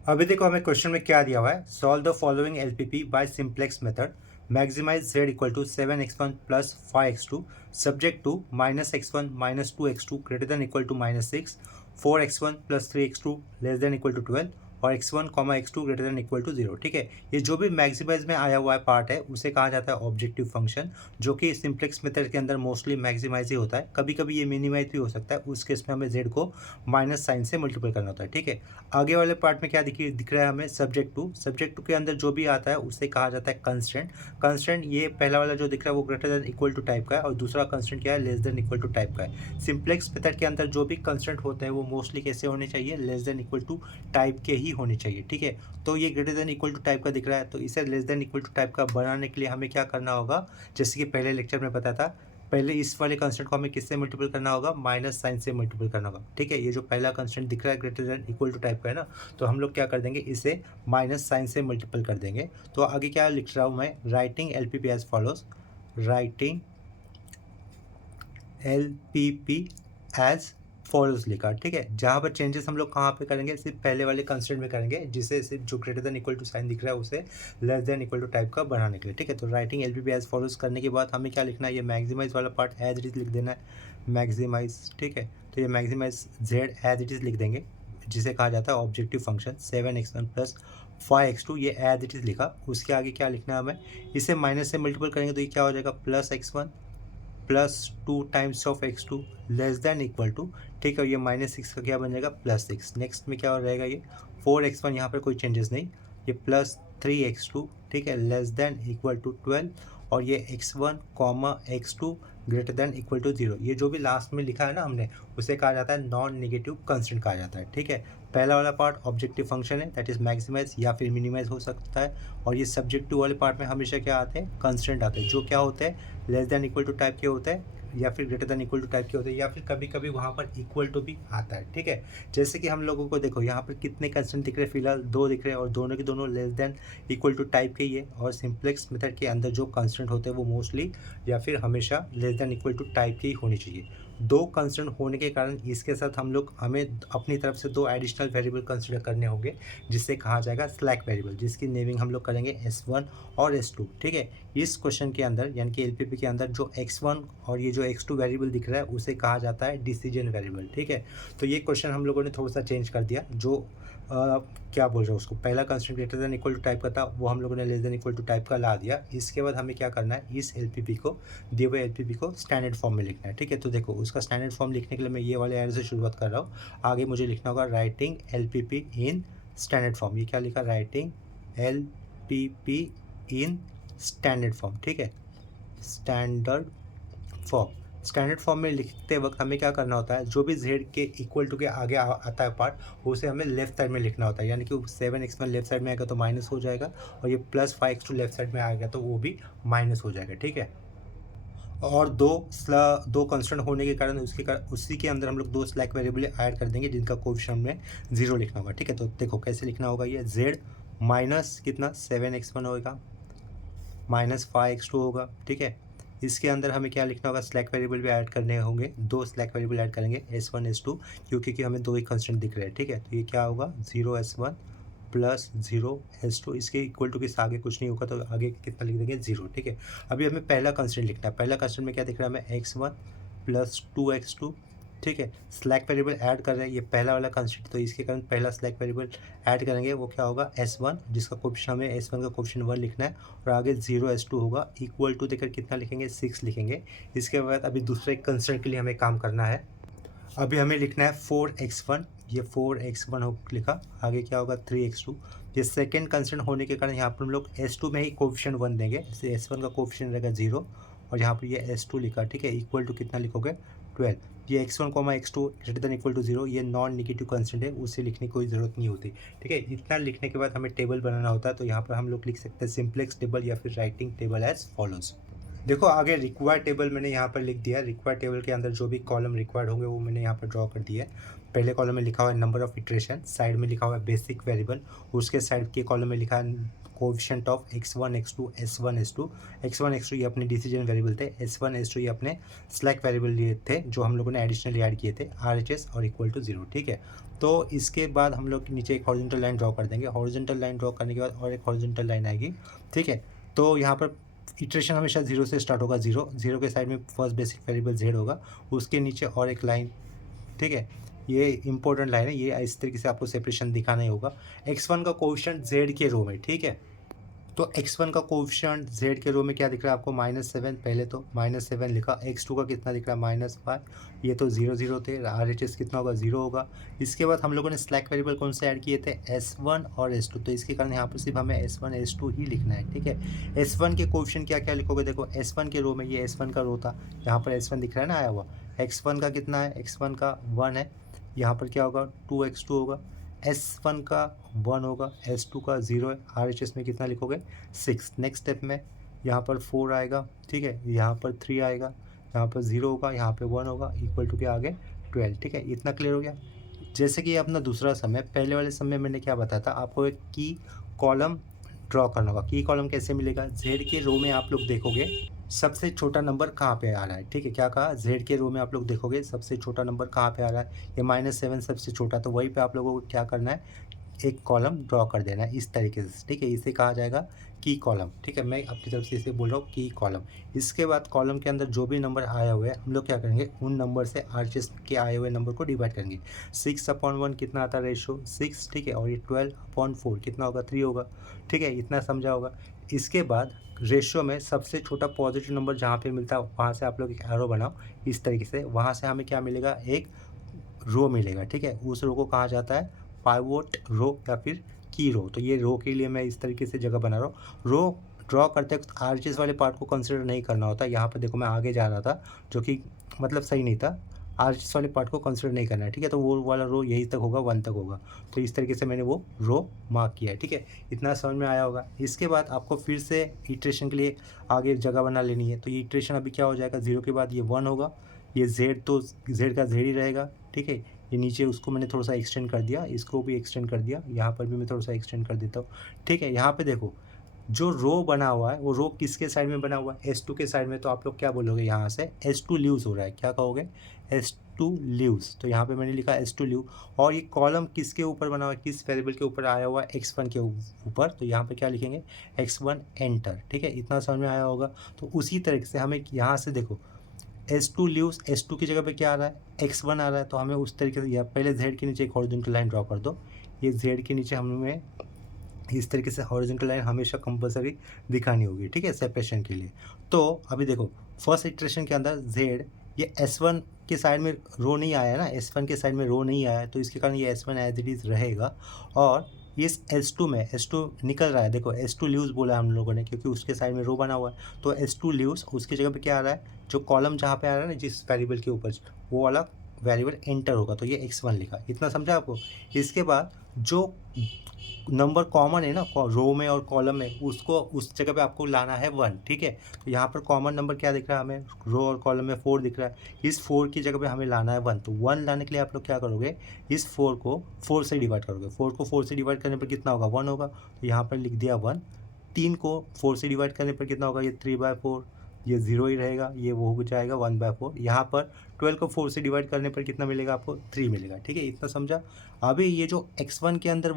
अभी देखो हमें क्वेश्चन में क्या दिया हुआ है, solve the following LPP by simplex method, maximize z equal to 7x1 plus 5x2 subject to -x1 -2x2 greater than equal to -6, 4x1 plus 3x2 less than equal to 12 और x1 x2 greater than equal to 0। ठीक है, ये जो भी maximise में आया हुआ है पार्ट है उसे कहा जाता है ऑब्जेक्टिव फंक्शन, जो कि सिंप्लेक्स मेथड के अंदर मोस्टली मैक्सिमाइज ही होता है। कभी कभी ये मिनिमाइज भी हो सकता है, उस केस में हमें z को माइनस साइन से मल्टीपल करना होता है। ठीक है, आगे वाले पार्ट में क्या दिख रहा है हमें, सब्जेक्ट टू के अंदर जो भी आता है उसे कहा जाता है कंस्ट्रेंट। कंस्ट्रेंट ये पहला वाला जो दिख रहा है वो greater than equal to type का है और दूसरा कंस्ट्रेंट क्या है, less than equal to type का है। सिंप्लेक्स मेथड के अंदर जो भी कंस्ट्रेंट होते हैं वो मोस्टली कैसे होने चाहिए, less than equal to type के ही होने चाहिए। ठीक है, तो ये greater than equal to type का दिख रहा है, तो इसे less than equal to type का बनाने के लिए हमें क्या करना होगा, जैसे कि पहले लेक्चर में बताया था, पहले इस वाले कंस्टेंट को हमें किससे मल्टीपल करना होगा, माइनस साइन से मल्टीपल करना होगा। ठीक है, ये जो पहला कंस्टेंट दिख रहा है greater than equal to type का है ना, तो हम लोग क्या कर देंगे, इसे माइनस साइन से मल्टीपल कर देंगे। तो आगे क्या लिख रहा हूँ मैं, writing LPP as follows, writing LPP as follows लिखा। ठीक है, जहाँ पर चेंजेस हम लोग कहाँ पे करेंगे, सिर्फ पहले वाले कंस्टेंट में करेंगे, जिसे सिर्फ जो greater than equal to sign दिख रहा है उसे less than equal to type का बनाने के लिए। ठीक है, तो राइटिंग एलपीपी एज फॉलोज करने के बाद हमें क्या लिखना है, ये मैक्सिमाइज वाला पार्ट एज इट इज लिख देना है, मैक्सिमाइज। ठीक है, तो ये maximize z as it is लिख देंगे, जिसे कहा जाता है objective function. 7x1 plus 5x2 ये एज इट इज लिखा, उसके आगे क्या लिखना है हमें, इसे माइनस से मल्टीपल करेंगे तो ये क्या हो जाएगा, plus x1 plus 2 times of x2 less than equal to. ठीक है, ये -6 का क्या बन जाएगा, +6। नेक्स्ट में क्या रहेगा, ये 4x1, यहाँ पर कोई चेंजेस नहीं, ये +3x2। ठीक है, लेस देन इक्वल टू 12 और ये x1 x2 greater than equal to 0। ये जो भी लास्ट में लिखा है ना हमने, उसे कहा जाता है नॉन नेगेटिव कंस्टेंट कहा जाता है। ठीक है, पहला वाला पार्ट ऑब्जेक्टिव फंक्शन है, दैट इज मैक्सिमाइज या फिर मिनिमाइज हो सकता है, और ये सब्जेक्टिव वाले पार्ट में हमेशा क्या आते हैं, कंस्टेंट आते हैं, जो क्या होते हैं, less than equal to type के होते हैं या फिर greater than equal to type के होते हैं, या फिर कभी कभी वहाँ पर इक्वल टू भी आता है। ठीक है, जैसे कि हम लोगों को देखो यहाँ पर कितने कंस्टेंट दिख रहे हैं, फिलहाल 2 दिख रहे हैं और दोनों के दोनों less than equal to type के ही है। और सिंप्लेक्स मेथड के अंदर जो कंस्टेंट होते हैं वो मोस्टली या फिर हमेशा less than equal to type के ही होनी चाहिए। 2 कंस्टेंट होने के कारण इसके साथ हमें अपनी तरफ से 2 एडिशनल वेरिएबल कंसिडर करने होंगे, जिससे कहा जाएगा स्लैक वेरिएबल, जिसकी नेमिंग हम लोग करेंगे S1 और S2। ठीक है, इस क्वेश्चन के अंदर यानी कि एलपीपी के अंदर जो x1 और ये जो x2 वेरिएबल दिख रहा है उसे कहा जाता है डिसीजन वेरिएबल। ठीक है, तो ये क्वेश्चन हम लोगों ने थोड़ा सा चेंज कर दिया, जो क्या बोल रहे हो उसको, पहला constant greater than equal to type का था वो हम लोगों ने less than equal to type का ला दिया। इसके बाद हमें क्या करना है, इस एलपीपी को, दिए हुए एलपीपी को स्टैंडर्ड फॉर्म में लिखना है। ठीक है, तो देखो उसका स्टैंडर्ड फॉर्म लिखने के लिए मैं ये वाले एरो से शुरुआत कर रहा हूँ। आगे मुझे लिखना होगा writing LPP in standard form. ये क्या लिखा, writing LPP in standard form. ठीक है, स्टैंडर्ड फॉर्म। स्टैंडर्ड फॉर्म में लिखते वक्त हमें क्या करना होता है, जो भी z के इक्वल टू के आगे आता है पार्ट, उसे हमें लेफ्ट साइड में लिखना होता है, यानी कि 7x1 लेफ्ट साइड में आएगा तो माइनस हो जाएगा, और ये +5x2 लेफ्ट साइड में आएगा तो वो भी माइनस हो जाएगा। ठीक है, और दो कंस्टेंट होने के कारण उसी के अंदर हम लोग 2 स्लैक वेरिएबल ऐड कर देंगे, जिनका कोएफिशिएंट में 0 लिखना होगा। ठीक है, तो देखो कैसे लिखना होगा, ये z माइनस कितना 7x1 होगा -5x2 होगा। ठीक है, इसके अंदर हमें क्या लिखना होगा, स्लैक वेरिएबल भी ऐड करने होंगे, 2 स्लैक वेरिएबल ऐड करेंगे S1 S2, क्योंकि हमें 2 ही कंस्टेंट दिख रहे हैं। ठीक है, तो ये क्या होगा 0 S1 प्लस 0 S2, इसके इक्वल टू के आगे कुछ नहीं होगा तो आगे कितना लिख देंगे 0। ठीक है, अभी हमें पहला कंस्टेंट लिखना है। पहला कंस्टेंट में क्या दिख रहा है हमें, x1 प्लस 2x2। ठीक है, स्लैक वेरिएबल ऐड कर रहे हैं, ये पहला वाला कंस्टेंट, तो इसके कारण पहला स्लैक वेरिएबल ऐड करेंगे, वो क्या होगा S1, जिसका कोएफिशिएंट हमें S1 का कोएफिशिएंट 1 लिखना है, और आगे 0 S2 होगा, इक्वल टू देकर कितना लिखेंगे 6 लिखेंगे। इसके बाद अभी दूसरे कंस्टेंट के लिए हमें काम करना है। अभी हमें लिखना है 4x1, ये 4x1 हो लिखा, आगे क्या होगा 3x2। ये सेकेंड कंस्टेंट होने के कारण यहाँ पर हम लोग S2 में ही कोएफिशिएंट 1 देंगे, जैसे S1 का कोएफिशिएंट रहेगा 0 और यहाँ पर ये S2 लिखा। ठीक है, इक्वल टू कितना लिखोगे 12। ये x1 x2 greater than equal to 0, ये नॉन नेगेटिव कंस्टेंट है, उसे लिखने की कोई ज़रूरत नहीं होती। ठीक है, इतना लिखने के बाद हमें टेबल बनाना होता है, तो यहाँ पर हम लोग लिख सकते हैं सिंप्लेक्स टेबल या फिर राइटिंग टेबल एज फॉलोज। देखो आगे रिक्वायर्ड टेबल मैंने यहाँ पर लिख दिया, रिक्वायर्ड टेबल के अंदर जो भी कॉलम रिक्वायर्ड होंगे वो मैंने यहाँ पर ड्रॉ कर दिया है। पहले कॉलम में लिखा हुआ है नंबर ऑफ इटरेशन, साइड में लिखा हुआ है बेसिक वेरिएबल, उसके साइड के कॉलम में लिखा है coefficient of x1 x2 s1 s2। x1 x2 ये अपने डिसीजन वेरिएबल थे, s1 s2 ये अपने स्लैक वेरिएबल लिए थे जो हम लोगों ने एडिशनली ऐड किए थे, RHS और इक्वल टू 0, ठीक है। तो इसके बाद हम लोग नीचे एक हॉरिजॉन्टल लाइन ड्रॉ कर देंगे, हॉरिजॉन्टल लाइन ड्रॉ करने के बाद और एक हॉरिजॉन्टल लाइन आएगी, ठीक है। तो यहाँ पर इटरेशन हमेशा 0 से स्टार्ट होगा, 0 के साइड में फर्स्ट बेसिक वेरिएबल z होगा, उसके नीचे और एक लाइन, ठीक है। ये इंपॉर्टेंट लाइन है, ये इस तरीके से आपको सेपरेशन दिखाना ही होगा। x1 का कोएफिशिएंट z के रो में, ठीक है। तो x1 का कोएफिशिएंट z के रो में क्या दिख रहा है आपको, -7, पहले तो -7 लिखा। x2 का कितना दिख रहा है, -5, ये तो 0 0 थे, RHS कितना होगा, 0 होगा। इसके बाद हम लोगों ने स्लैक वेरिएबल कौन से ऐड किए थे, s1 और s2, तो इसके कारण यहाँ पर सिर्फ हमें s1 s2 ही लिखना है, ठीक है। s1 के कोएफिशिएंट क्या क्या लिखोगे, देखो s1 के रो में ये s1 का रो था, यहाँ पर s1 दिख रहा है ना आया हुआ, x1 का कितना है, x1 का 1 है, यहाँ पर क्या होगा 2x2 होगा, S1 का 1 होगा, S2 का 0 है, RHS में कितना लिखोगे 6। नेक्स्ट स्टेप में यहाँ पर 4 आएगा, ठीक है, यहाँ पर 3 आएगा, यहाँ पर 0 होगा, यहाँ पे 1 होगा, इक्वल टू क्या आगे 12, ठीक है। इतना क्लियर हो गया। जैसे कि अपना दूसरा सम है, पहले वाले सम में मैंने क्या बताया था आपको, एक की कॉलम ड्रॉ करना होगा। की कॉलम कैसे मिलेगा, जेड के रो में आप लोग देखोगे सबसे छोटा नंबर कहाँ पे आ रहा है, ठीक है। क्या कहा, जेड के रो में आप लोग देखोगे सबसे छोटा नंबर कहाँ पे आ रहा है, ये -7 सबसे छोटा, तो वहीं पे आप लोगों को क्या करना है, एक कॉलम ड्रॉ कर देना है इस तरीके से, ठीक है। इसे कहा जाएगा की कॉलम, ठीक है। मैं अपनी तरफ से इसे बोल रहा हूँ की कॉलम। इसके बाद कॉलम के अंदर जो भी नंबर आए हुए हैं हम लोग क्या करेंगे, उन नंबर से RHS के आए हुए नंबर को डिवाइड करेंगे। 6/1 कितना आता है रेशो 6, ठीक है, और ये 12/4 कितना होगा 3 होगा, ठीक है। इतना समझा होगा। इसके बाद रेशियो में सबसे छोटा पॉजिटिव नंबर जहाँ पे मिलता है वहाँ से आप लोग एक एरो बनाओ इस तरीके से, वहाँ से हमें क्या मिलेगा, एक रो मिलेगा, ठीक है। उस रो को कहा जाता है पाइवोट रो या फिर की रो। तो ये रो के लिए मैं इस तरीके से जगह बना रहा हूँ। रो ड्रॉ करते वक्त RHS वाले पार्ट को कंसिडर नहीं करना होता। यहाँ पर देखो मैं आगे जा रहा था जो कि मतलब सही नहीं था, RHS वाले पार्ट को कंसिडर नहीं करना है, ठीक है। तो वो वाला रो यहीं तक होगा, 1 तक होगा। तो इस तरीके से मैंने वो रो मार्क किया है, ठीक है। इतना समझ में आया होगा। इसके बाद आपको फिर से इटरेशन के लिए आगे जगह बना लेनी है। तो ये इटरेशन अभी क्या हो जाएगा, 0 के बाद ये 1 होगा, ये z तो z का z ही रहेगा, ठीक है। ये नीचे उसको मैंने थोड़ा सा एक्सटेंड कर दिया, इसको भी एक्सटेंड कर दिया, यहाँ पर भी मैं थोड़ा सा एक्सटेंड कर देता हूँ, ठीक है। यहाँ पे देखो जो रो बना हुआ है वो रो किसके साइड में बना हुआ है, S2 के साइड में। तो आप लोग क्या बोलोगे, यहाँ से S2 लीव्स हो रहा है, क्या कहोगे S2 लीव्स। तो यहाँ पे मैंने लिखा S2 लीव। और ये कॉलम किसके ऊपर बना हुआ है, किस वेरिएबल के ऊपर आया हुआ है, x1 के ऊपर। तो यहाँ पे क्या लिखेंगे x1 एंटर, ठीक है। इतना समझ में आया होगा। तो उसी तरीके से हमें यहाँ से देखो S2 लीव्स, S2 की जगह पे क्या आ रहा है x1 आ रहा है। तो हमें उस तरीके से या पहले z के नीचे एक हॉरिजॉन्टल लाइन ड्रॉ कर दो। ये z के नीचे हमें इस तरीके से हॉरिजॉन्टल लाइन हमेशा कंपलसरी दिखानी होगी, ठीक है, सेपरेशन के लिए। तो अभी देखो फर्स्ट इटरेशन के अंदर z ये S1 के साइड में रो नहीं आया ना, S1 के साइड में रो नहीं आया, तो इसके कारण ये S1 एज इट इज़ रहेगा। और इस S2 में S2 निकल रहा है, देखो S2 लीव्स बोला हम लोगों ने क्योंकि उसके साइड में रो बना हुआ है। तो S2 लीव्स, उसकी जगह पे क्या आ रहा है, जो कॉलम जहाँ पे आ रहा है ना जिस वेरिएबल के ऊपर, वो वाला वेरिएबल एंटर होगा। तो ये x1 लिखा, इतना समझा आपको। इसके बाद जो नंबर कॉमन है ना रो में और कॉलम में, उसको उस जगह पे आपको लाना है 1, ठीक है। तो यहाँ पर कॉमन नंबर क्या दिख रहा है हमें, रो और कॉलम में 4 दिख रहा है। इस 4 की जगह पे हमें लाना है 1। तो 1 लाने के लिए आप लोग क्या करोगे, इस 4 को 4 से डिवाइड करोगे। 4 को 4 से डिवाइड करने पर कितना होगा, 1 होगा। तो यहाँ पर लिख दिया 1। 3 को 4 से डिवाइड करने पर कितना होगा, ये 3/4, ये 0 ही रहेगा, ये वो हो जाएगा 1/4। यहाँ पर 12 को 4 से डिवाइड करने पर कितना मिलेगा आपको, 3 मिलेगा, ठीक है। इतना समझा। अभी ये जो x1 के अंदर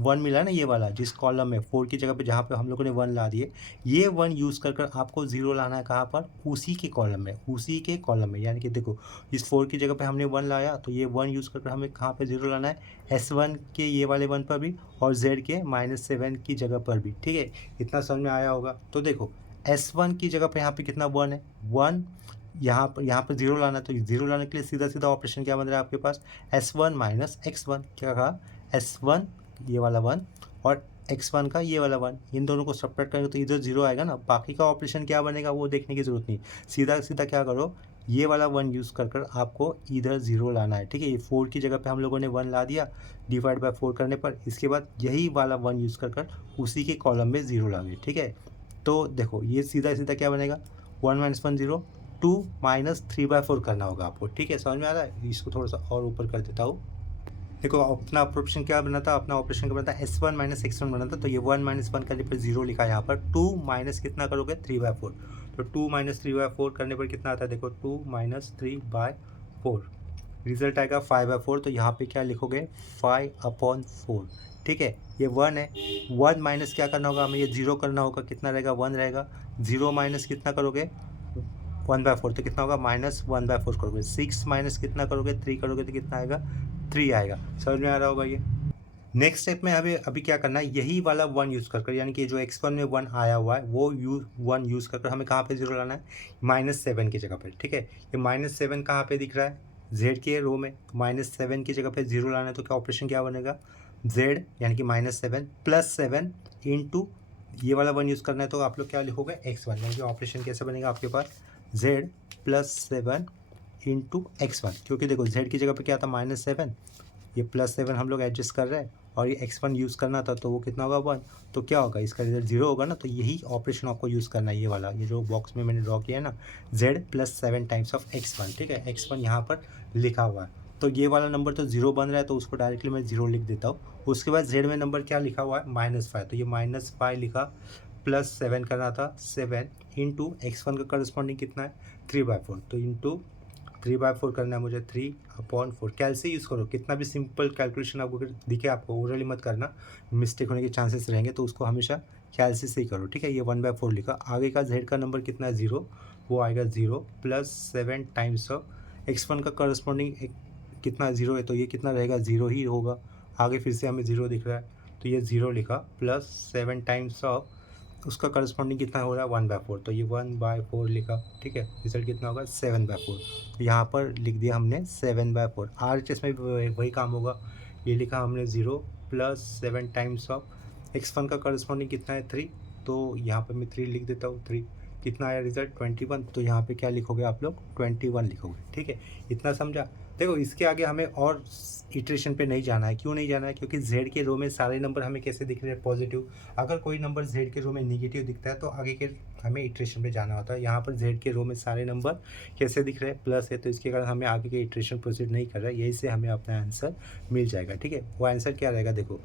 1 मिला है ना, ये वाला जिस कॉलम में 4 की जगह पे जहाँ पे हम लोगों ने 1 ला दिए, ये 1 यूज़ कर आपको 0 लाना है कहाँ पर, उसी के कॉलम में, उसी के कॉलम में। यानी कि देखो इस 4 की जगह पे हमने 1 लाया, तो ये 1 यूज़ कर हमें कहाँ पे 0 लाना है, S1 के ये वाले 1 पर भी और Z के -7 की जगह पर भी, ठीक है। इतना समझ में आया होगा। तो देखो S1 की जगह पर यहाँ पे कितना 1 है, 1, यहाँ पर 0 लाना है। तो 0 लाने के लिए सीधा सीधा ऑपरेशन क्या बन रहा है आपके पास, S1 - x1। क्या कहा, S1 ये वाला 1 और x1 का ये वाला 1, इन दोनों को सब्ट्रैक्ट करेंगे तो इधर 0 आएगा ना। बाकी का ऑपरेशन क्या बनेगा वो देखने की ज़रूरत नहीं, सीधा सीधा क्या करो, ये वाला 1 यूज़ कर आपको इधर 0 लाना है, ठीक है। ये 4 की जगह पे हम लोगों ने 1 ला दिया डिवाइड बाय 4 करने पर। इसके बाद यही वाला 1 यूज़ कर उसी के कॉलम में 0 ला गए, ठीक है। तो देखो ये सीधा सीधा क्या बनेगा, 1 - 1 0, 2 माइनस 3/4 करना होगा आपको, ठीक है, समझ में आ रहा है? इसको थोड़ा सा और ऊपर कर देता हूँ। देखो अपना ऑपरेशन क्या बना था, अपना ऑपरेशन क्या बना था, S1 माइनस X1 बना था, तो ये 1 माइनस 1 करने पर 0 लिखा है यहाँ पर। 2 माइनस कितना करोगे, 3/4, तो 2 माइनस 3/4 करने पर कितना आता है, देखो 2 माइनस 3/4, रिजल्ट आएगा 5/4, तो यहाँ पे क्या लिखोगे, 5/4, ठीक है। ये 1 है, 1 माइनस क्या करना होगा हमें, ये 0 करना होगा, कितना रहेगा, 1 रहेगा। 0 माइनस कितना करोगे, 1/4, तो कितना होगा, -1/4 करोगे। 6 माइनस कितना करोगे, 3 करोगे, तो कितना आएगा, 3 आएगा। समझ में आ रहा होगा ये। नेक्स्ट स्टेप में हमें अभी क्या करना है, यही वाला 1 यूज़ कर यानी कि जो x1 में 1 आया हुआ है वो 1 यूज़ कर हमें कहाँ पे 0 लाना है, -7 की जगह पर, ठीक है। ये -7 कहाँ पे दिख रहा है, z के रो में, -7 की जगह पे 0 लाना है, तो क्या ऑपरेशन क्या बनेगा, z यानी कि -7 + 7 इंटू ये वाला 1 यूज़ करना है, तो आप लोग क्या लिखोगे, x1, यानी कि ऑपरेशन कैसे बनेगा आपके पास, z + 7 इंटू x1, क्योंकि देखो z की जगह पे क्या था, -7, ये +7 हम लोग एडजस्ट कर रहे हैं, और ये x1 यूज़ करना था, तो वो कितना होगा, 1, तो क्या होगा, इसका रिजल्ट 0 होगा ना। तो यही ऑपरेशन आपको यूज़ करना है, ये वाला, ये जो बॉक्स में मैंने ड्रॉ किया है ना, z + 7 टाइम्स ऑफ x1, ठीक है, x1 यहाँ पर लिखा हुआ है। तो ये वाला नंबर तो 0 बन रहा है, तो उसको डायरेक्टली मैं 0 लिख देता हूँ। उसके बाद z में नंबर क्या लिखा हुआ है, -5, तो ये -5 लिखा, +7 करना था, 7 इंटू x1 का करस्पॉन्डिंग कितना है, 3/4, तो इंटू 3/4 करना है मुझे, 3/4, कैलसी यूज़ करो, कितना भी सिंपल कैलकुलेशन आपको अगर दिखे, आपको ओरली मत करना, मिस्टेक होने के चांसेस रहेंगे, तो उसको हमेशा कैलसी से ही करो, ठीक है। ये 1/4 लिखा, आगे का z का नंबर कितना है, 0, वो आएगा 0 + 7 टाइम्स ऑफ x1 का करस्पॉन्डिंग कितना 0 है, तो ये कितना रहेगा, 0 ही होगा। आगे फिर से हमें 0 दिख रहा है, तो ये 0 लिखा, + 7 टाइम्स ऑफ उसका करस्पॉन्डिंग कितना हो रहा है, 1/4, तो ये 1/4 लिखा, ठीक है। रिजल्ट कितना होगा, 7/4, तो यहाँ पर लिख दिया हमने 7/4। RHS में भी वही काम होगा, ये लिखा हमने 0 + 7 टाइम्स ऑफ x1 का करस्पॉन्डिंग कितना है, 3, तो यहाँ पर मैं 3 लिख देता हूँ, 3 कितना आया रिजल्ट, 21, तो यहाँ पे क्या लिखोगे आप लोग, 21 लिखोगे, ठीक है। इतना समझा। देखो इसके आगे हमें और इटरेशन पे नहीं जाना है, क्यों नहीं जाना है, क्योंकि z के रो में सारे नंबर हमें कैसे दिख रहे हैं, पॉजिटिव। अगर कोई नंबर z के रो में निगेटिव दिखता है, तो आगे के हमें इटरेशन पे जाना होता है। यहाँ पर z के रो में सारे नंबर कैसे दिख रहे हैं, प्लस है, तो इसके कारण हमें आगे के इटरेशन प्रोसीड नहीं कर रहा है, यही से हमें अपना आंसर मिल जाएगा, ठीक है। वो आंसर क्या रहेगा, देखो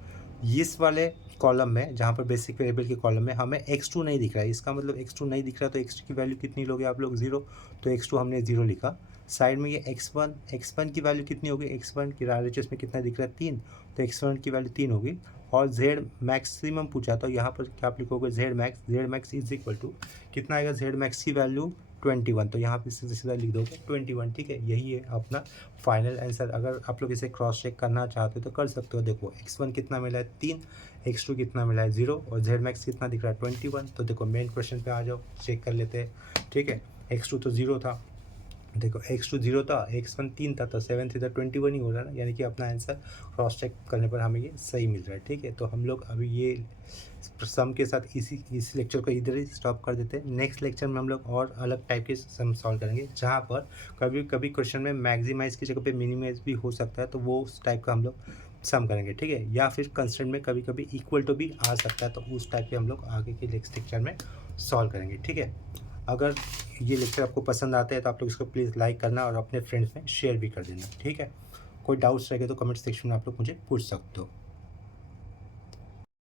इस वाले कॉलम में, जहाँ पर बेसिक वेरिएबल के कॉलम में हमें x2 नहीं दिख रहा है, इसका मतलब x2 नहीं दिख रहा, तो x2 की वैल्यू कितनी लोगे आप लोग, 0, तो x2 हमने 0 लिखा। साइड में ये x1 की वैल्यू कितनी होगी, x1 की RHS में कितना दिख रहा है, 3, तो x1 की वैल्यू 3 होगी। और z मैक्सिमम पूछा, तो यहाँ पर क्या आप लिखोगे, z max is equal to कितना आएगा, z मैक्स की वैल्यू 21, तो यहाँ पे सीधा सीधा लिख दोगे 21, ठीक है। यही है अपना फाइनल आंसर। अगर आप लोग इसे क्रॉस चेक करना चाहते हो तो कर सकते हो। देखो x1 कितना मिला है, 3, x2 कितना मिला है, 0, और z मैक्स कितना दिख रहा है, 21। तो देखो मेन क्वेश्चन पे आ जाओ, चेक कर लेते हैं, ठीक है। x2 तो 0 था, देखो x2 0 था, x1 3 था, तो 7 3 21 ही हो रहा है ना, यानी कि अपना आंसर क्रॉस चेक करने पर हमें ये सही मिल रहा है, ठीक है। तो हम लोग अभी ये सम के साथ इस लेक्चर को इधर ही स्टॉप कर देते हैं। नेक्स्ट लेक्चर में हम लोग और अलग टाइप के सम सॉल्व करेंगे, जहाँ पर कभी कभी क्वेश्चन में मैक्सिमाइज की जगह पे मिनिमाइज भी हो सकता है, तो वो उस टाइप का हम लोग सम करेंगे, ठीक है। या फिर कंस्टेंट में कभी कभी इक्वल टू भी आ सकता है, तो उस टाइप के हम लोग आगे के नेक्स्ट लेक्चर में सॉल्व करेंगे, ठीक है। अगर ये लेक्चर आपको पसंद आता है तो आप लोग इसको प्लीज़ लाइक करना और अपने फ्रेंड्स में शेयर भी कर देना, ठीक है। कोई डाउट्स रहे तो कमेंट सेक्शन में आप लोग मुझे पूछ सकते हो।